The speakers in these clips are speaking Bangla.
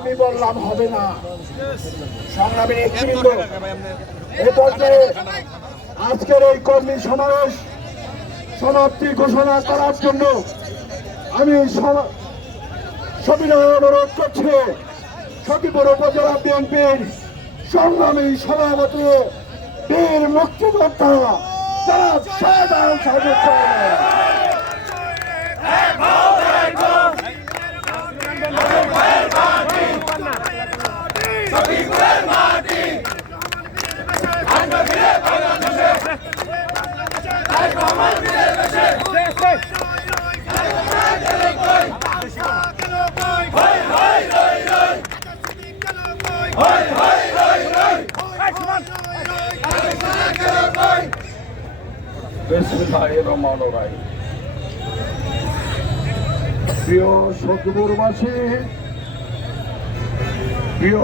আমি বললাম, হবে না। সংগ্রামী আজকের এই কর্মী সমাবেশ সমাপ্তি ঘোষণা করার জন্য আমি সবিনয় অনুরোধ করছি। সখীপুর উপজেলা বিএনপির সংগ্রামী সভাপতি বীর মুক্তিযোদ্ধা যারা সাধারণ সদস্য প্রিয় সখীপুরবাসী প্রিয়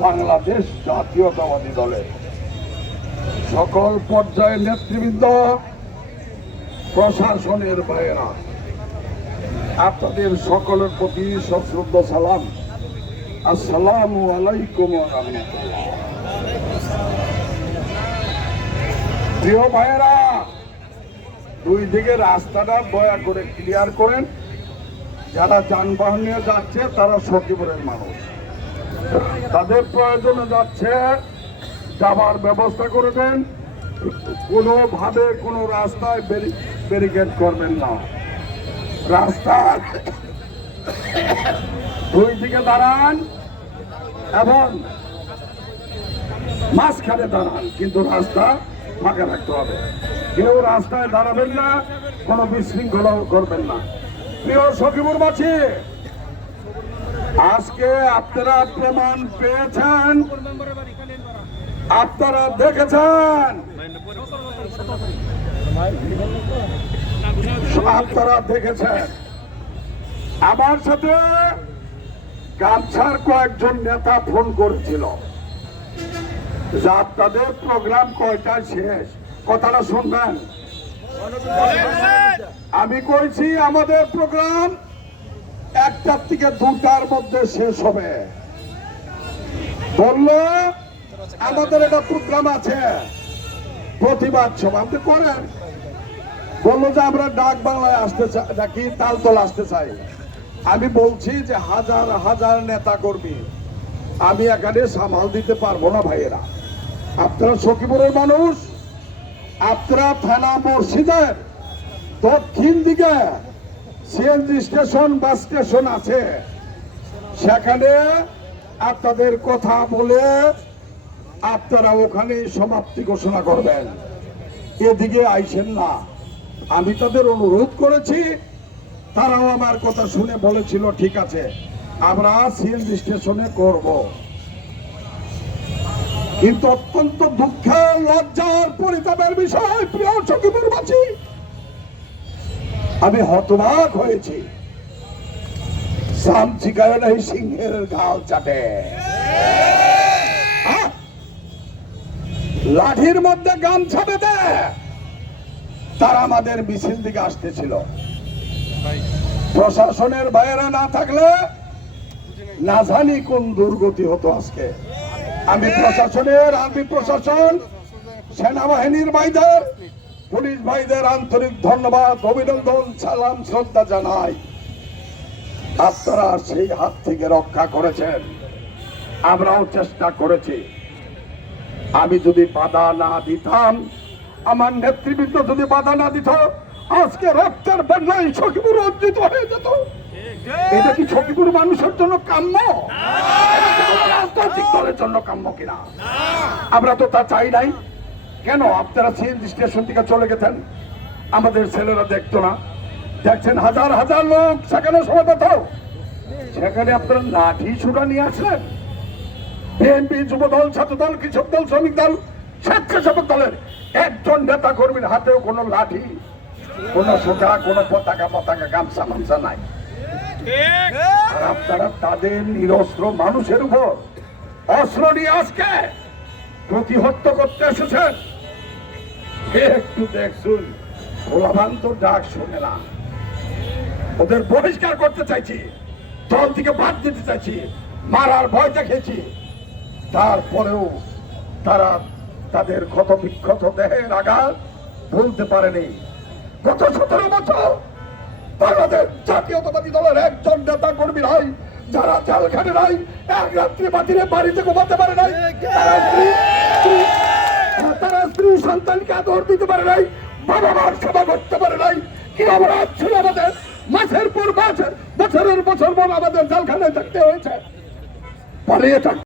বাংলাদেশ জাতীয়তাবাদী দলের সকল পর্যায়ের নেতৃবৃন্দ প্রশাসনের ভাইয়েরা আপনাদের সকলের প্রতি সশ্রদ্ধ সালাম। আসসালামু আলাইকুম প্রিয় ভাইয়েরা দুই দিকে রাস্তাটা দয়া করে ক্লিয়ার করেন। যারা যানবাহন নিয়ে যাচ্ছে, তারা সখীপুরের মানুষ। তাদের প্রয়োজনে যাচ্ছে, যাবার ব্যবস্থা করে দেন। কোনোভাবে কোনো রাস্তায় ব্যারিকেড করবেন না। রাস্তার দুই দিকে দাঁড়ান এবং মাঝখানে দাঁড়ান, কিন্তু রাস্তা ফাঁকা রাখতে হবে। কেউ রাস্তায় দাঁড়াবেন না, কোনো বিশৃঙ্খলাও করবেন না। প্রিয় সখীপুর মাছি আজকে আপনারা প্রমাণ পেয়েছেন, আপনারা দেখেছেন। আপনারা দেখেছেন আমার সাথে গামছার কয়েকজন নেতা ফোন করেছিল। যে আপনাদের প্রোগ্রাম কয়টায় শেষ? কথাটা শুনবেন? আমি কইছি, আমাদের প্রোগ্রাম একটার থেকে দুটার মধ্যে শেষ হবে। বলল আমাদের একটা প্রোগ্রাম আছে। প্রতিবাদ সভা। আপনি করেন? বলল যে, আমরা ডাক বাংলায় আসতে চাই নাকি তালতল আসতে চাই? আমি বলছি যে, হাজার হাজার নেতা কর্মী আমি এখানে সামাল দিতে পারব না ভাইয়েরা। আপনারা সখীপুরের মানুষ, আপনারা থানা মসজিদের দক্ষিণ দিকে সিএনজি স্টেশন বাস স্টেশন আছে। সেখানে আপনাদের কথা বলে আপনারা ওখানে সমাপ্তি ঘোষণা করবেন। এদিকে আইসেন না। আমি তাদের অনুরোধ করেছি, তারাও আমার কথা শুনে বলেছিল, ঠিক আছে, আমরা সিএনজি স্টেশনে করব। কিন্তু অত্যন্ত দুঃখের, লজ্জার, পরিতাপের বিষয়, প্রিয় সখীপুরবাসী আমি হতবাক হয়েছি। সিংহের গাল চাটে! লাঠির মধ্যে গান গামছা বেঁধে তারা আমাদের মিছিল দিকে আসতেছিল। প্রশাসনের বাইরে না থাকলে না জানি কোন দুর্গতি হতো আজকে। আমি প্রশাসনের, আর্মি প্রশাসন, সেনাবাহিনীর ভাইদের, পুলিশ ভাইদের আন্তরিক ধন্যবাদ, অভিনন্দন, সালাম, শ্রদ্ধা জানাই। আপনারা সেই হাত থেকে রক্ষা করেছেন। আমরাও চেষ্টা করেছি। আমি যদি বাধা না দিতাম আমার নেতৃবৃন্দ যদি বাধা না দিত আজকে রক্তের বন্যায় সখীপুর অর্জিত হয়ে যেত। এটা কি সখীপুর মানুষের জন্য কাম্য? রাজনৈতিক দলের জন্য কাম্য কিনা? আমরা তো তা চাই নাই। কেন? আপনারা সিএনজি স্টেশন থেকে চলে গেছেন। আমাদের ছেলেরা দেখতো না। দেখছেন হাজার হাজার লোক সেখানে সমাবেত সেখানে আপনারা লাঠি ছুটা নিয়ে আসলেন। বিএনপি যুব দল ছাত্র দল কৃষক দল শ্রমিক দল স্বেচ্ছাসেবক দলের একজন নেতা কর্মীর হাতেও কোনো লাঠি, কোনো সোটা কোনো পতাকা পতাকা, গামছা মামছা নাই। আপনারা তাদের নিরস্ত্র মানুষের উপর অস্ত্র নিয়ে আজকে প্রতিহত করতে এসেছেন। একটু দেখছুন ভোলাবান তো ডাক শোনে না। ওদের বহিষ্কার করতে চাইছি, দল থেকে বাদ দিতে চাইছি, মারার ভয় দেখেছি তারপরেও তারা তাদের ক্ষত বিক্ষত দেহের আঘাত ভুলতে পারেনি। গত সতেরো বছর বাংলাদেশ জাতীয়তাবাদী দলের একজন নেতা কর্মী নাই, যারা জেলখানে নাই, এক রাত্রি বাতিরে বাড়িতে ঘুমাতে পারে নাই। তারা স্ত্রী সন্তানকে আদর দিতে পারে নাই বাবা মার সেবা করতে পারে নাই। কি অপরাধ ছিল আমাদের? মাসের পর মাস, বছরের বছর পর আমাদের জেলখানায় থাকতে হয়েছে। পালিয়ে থাকতে